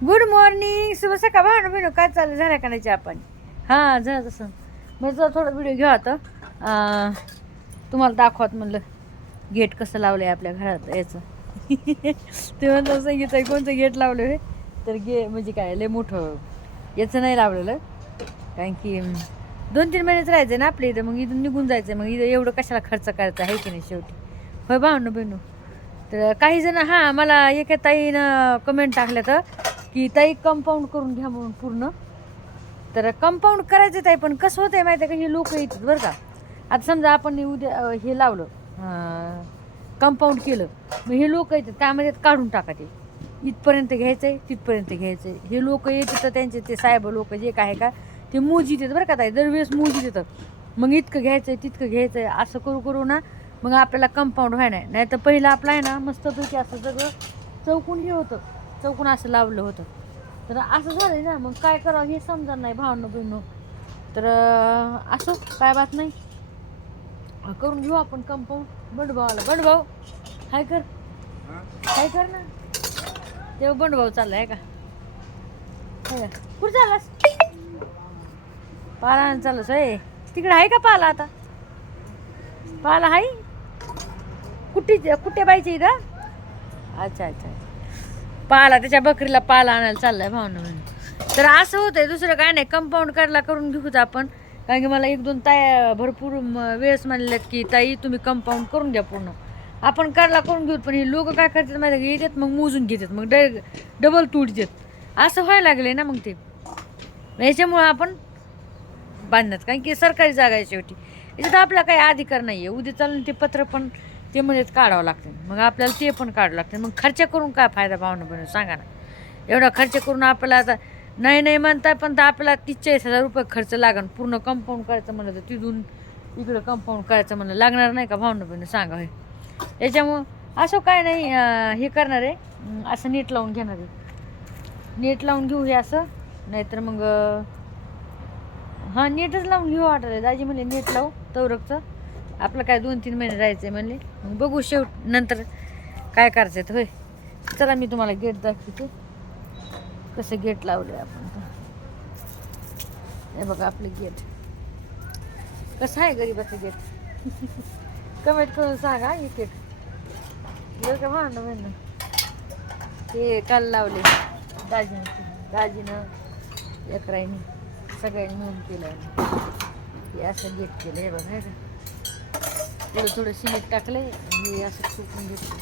Good morning, शुभ सकाळ भावना बहिण. काय चाललं, झालं का नाही चहा पाणी? हां झालं तसं. मग जरा थोडा व्हिडिओ घ्या आता, तुम्हाला दाखवत म्हणलं गेट कसं लावलं आहे आपल्या घरात याचं. ते म्हणलं सांगितलं कोणतं गेट लावलं आहे, तर म्हणजे काय लय मोठं याचं नाही लावलेलं, कारण की 2-3 महिनेच राहायचं ना आपल्या इथं, मग इथून निघून जायचं, मग इथं एवढं कशाला खर्च करायचा आहे की नाही शेवटी. होय भावना बहिणू. तर काही जण हां मला एका ताईनं कमेंट टाकलं तर की ताई कंपाऊंड करून घ्या म्हणून पूर्ण. तर कंपाऊंड करायचं ताई, पण कसं होतं आहे माहिती आहे का, हे लोक येतात बरं का. आता समजा आपण उद्या हे लावलं, कंपाऊंड केलं, मग हे लोक येतात त्यामध्ये काढून टाका, ते इथपर्यंत घ्यायचं आहे तिथपर्यंत घ्यायचं आहे. हे लोक येतात तर त्यांचे ते साहेब लोक जे काय का ते मोजीत येतात बरं का ताई, दरवेळेस मोजीत येतात. मग इतकं घ्यायचं आहे तितकं घ्यायचं आहे असं करू करू ना मग आपल्याला कंपाऊंड व्हाय नाही तर पहिलं आपलं आहे ना मस्तपैकी असं सगळं चौकून हे होतं, चौकून असं लावलं होतं. तर असं झालं ना, मग काय करावं हे समजा नाही भावनं बहिणं. तर असं काय बात नाही, करून घेऊ आपण कंपाऊंड. बंडभाऊ आला, बंडभाऊ हाय कर, काय कर ना, तेव्हा बंडभाऊ चाललाय का कुठं चाललास? पाला चालूस आहे तिकडे, आहे का पाला? आता पाला आहे कुठे बायची इथं? अच्छा अच्छा, पाला त्याच्या बकरीला पाला आणायला चाललाय भावना म्हणून. तर असं होतंय, दुसरं काय नाही, कंपाऊंड करायला करून घेऊच आपण. कारण की मला 1-2 ताई भरपूर वेळेस म्हणल्यात की ताई तुम्ही कंपाऊंड करून घ्या पूर्ण. आपण करायला करून घेऊ, पण हे लोक काय करतात माहिती आहे, येतात मग मोजून घेतात, मग डबल तुटतात. असं व्हायला लागले ना, मग ते याच्यामुळं आपण बांधण्यात, कारण की सरकारी जागा आहे शेवटी, याच्यात आपला काही अधिकार नाही आहे. उद्या चालून ते पत्र पण ते म्हणत काढावं लागतं, मग आपल्याला ते पण काढावं लागतं. मग खर्च करून काय फायदा भावना बनवून सांगा ना. एवढा खर्च करून आपल्याला आता नाही म्हणताय, पण तर आपल्याला 30-40 हजार रुपये खर्च लागन पूर्ण कंपाऊंड करायचं म्हणलं तर, तिथून इकडं कंपाऊंड करायचं म्हणलं लागणार नाही का भावना बनवून सांगा. होय, याच्यामुळं असं काय नाही, हे करणार आहे, असं नेट लावून घेणार आहे, नेट लावून घेऊ हे असं. नाहीतर मग हां नेटच लावून घेऊ वाटलं, दाजी म्हणले नेट लावू तवरकचं, आपलं काय 2-3 महिने राहायचं आहे म्हणले, मग बघू शेवट नंतर काय करायचं आहे. होय चला मी तुम्हाला गेट दाखवते कसं गेट लावलं आहे आपण. हे बघा आपलं गेट कसं आहे, गरीबाचं गेट. कमेंट करून सांगा हे गेट बरं का भावना म्हणणं. ते काल लावले दाजीनं लेकराईने सगळ्यांनी मिळून केलं आहे, हे असं गेट केलं. हे बघा, हे का थोडं सिमेंट टाकलं, हे असं चुकून घेतलं.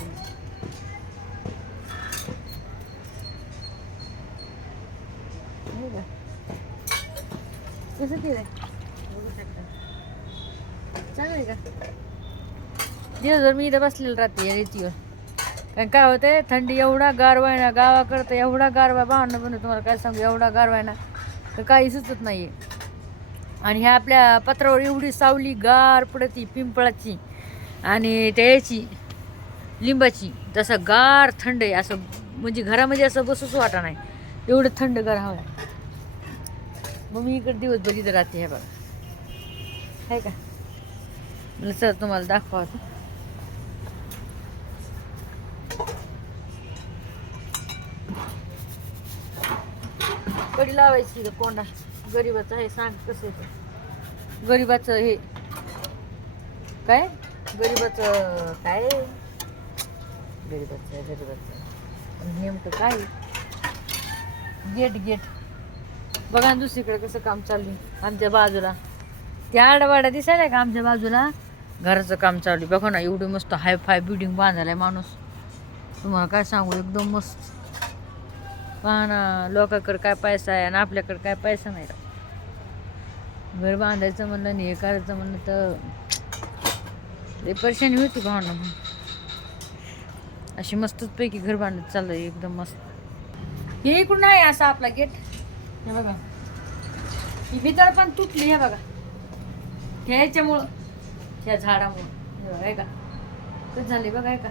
हे का कसं केलं बघू शकता, चांगलं आहे का. दिवसभर मी इथं बसलेलं राहते या रेतीवर, कारण काय होतंय थंडी एवढा गारवा आहे ना गावाकडं, एवढा गारवा भावना बनवतो तुम्हाला काय सांगू, एवढा गारवा आहे ना तर काही सुचत नाही. आणि ह्या आपल्या पत्रावर एवढी सावली गार पडती पिंपळाची आणि त्याची लिंबाची, तसं गार थंड आहे, असं म्हणजे घरामध्ये असं बसूच वाटा नाही, एवढं थंड गार हवं आहे. मग मी इकडे दिवसभर इथं राहते. हे बघा आहे का, मला सर तुम्हाला दाखवा. कडी लावायची कोंडा गरीबाचं आहे, सांग कसं आहे गरीबाचं हे काय, गरीबाचं काय, गरीबाचं नेमकं काय गेट बघा. दुसरीकडे कसं काम चालू आहे आमच्या बाजूला, त्या आडवाडा दिसायला का आमच्या बाजूला घराचं काम चालू आहे. बघा ना एवढं मस्त हाय फाय बिल्डिंग बांधायला आहे माणूस, तुम्हाला काय सांगू, एकदम मस्त. पहा ना लोकांकडे काय पैसा आहे आणि आपल्याकडे काय पैसा नाही. घर बांधायचं म्हणलं आणि हे करायचं म्हणलं तर लई परेशानी होती भावना. अशी मस्तच पैकी घर बांधत चाललं एकदम मस्त. हे इकडून आहे असं आपला गेट, हे बघा ही भितर पण तुटली. हे बघा ह्याच्यामुळं, ह्या झाडामुळं, हे बघा आहे का कसं झाले बघा, आहे का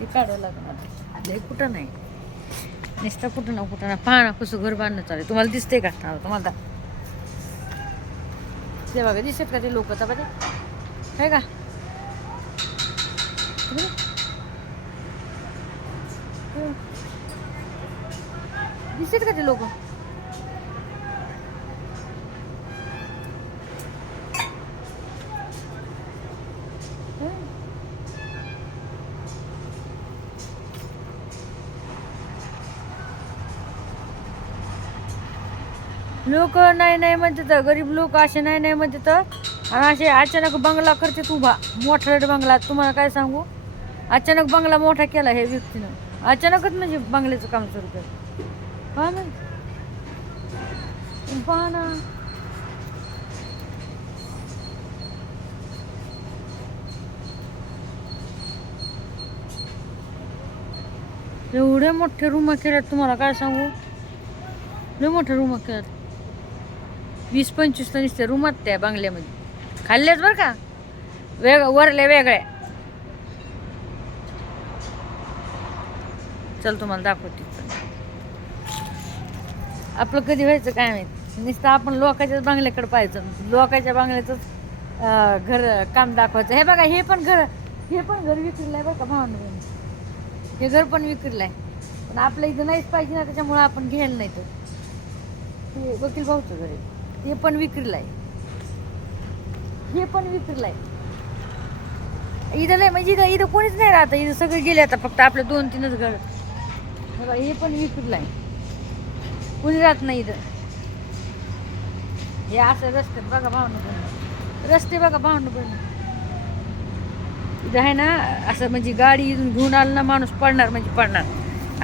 ते काढावं लागणार. लय कुठं नाही नुसतं कुठं ना पहा ना कसं घर बांधणं चालेल. तुम्हाला दिसते का तुम्हाला ते बघा, दिसत का ते लोक आता बघा आहे का. दिसतात का ते लोक? लोक नाही नाही म्हणतात, गरीब लोक असे नाही नाही म्हणतात, आणि असे अचानक बंगला करतात उभा, मोठा रेट बंगला. तुम्हाला काय सांगू, अचानक बंगला मोठा केला हे व्यक्तीनं, अचानकच म्हणजे बंगल्याचं काम सुरू केलं. पहा ना, पहा ना. एवढे मोठे रूम केल्यात, तुम्हाला काय सांगू, लय मोठे रूम केल्यात. 20-25 तर नुसते रूमात त्या बंगल्यामध्ये. खाल्ल्याच बरं का, वरल्या वेगळ्या. चल तुम्हाला दाखवते. आपलं कधी व्हायचं काय माहित, नुसतं आपण लोकांच्याच बंगल्याकडे पाहायचं, लोकांच्या बंगल्याचंच घर काम दाखवायचं. हे बघा, हे पण घर विक्रीला आहे बरं का भावना. हे घर पण विक्रीला आहे, पण आपल्या इथं नाहीच पाहिजे ना, त्याच्यामुळे आपण घ्यायला नाही. तर ते वकील भाऊचं घर आहे, ते पण विक्रीला आहे, हे पण विक्रीला आहे. इथं नाही म्हणजे इथं कोणीच नाही राहत, इथं सगळे गेले आता, फक्त आपले 2-3च घर. बघा, हे पण विक्रीला आहे, कोणी राहत नाही इथं. हे असं रस्ते बघा भावना, रस्ते बघा भावना. इथं आहे ना असं, म्हणजे गाडी इथून घेऊन आलं ना माणूस पडणार म्हणजे पडणार,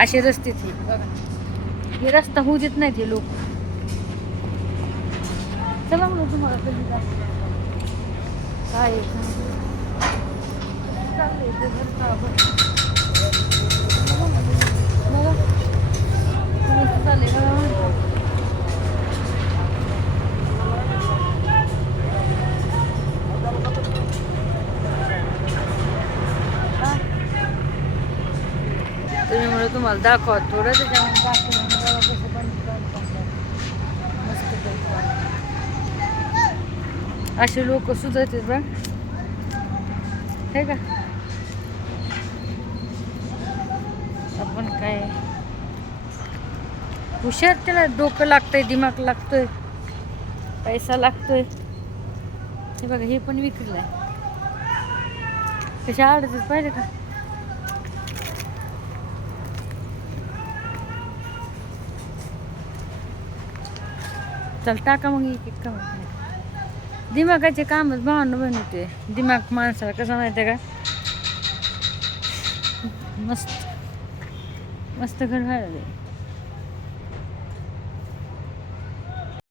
असे रस्ते ती बघा. हे रस्ता होऊ देत नाही ते लोक. चला म्हणून तुम्हाला कधी काय चाललंय ते घर चाललंय तुम्ही म्हणून तुम्हाला दाखवा थोडं, त्याच्यामुळे कसं मस्त असे लोक सुधारतात बा, हे का. आपण काय हुशार, त्याला डोकं लागतंय, दिमाग लागतोय, पैसा लागतोय. हे बघा, हे पण विक्रीला आहे. कशा अडचण पाहिजे का. चल टाका मग एक काम. दिमागाचे कामच भावना बनवते. दिमाग माणसाला कसं माहिती आहे का, मस्त मस्त घर व्हायला.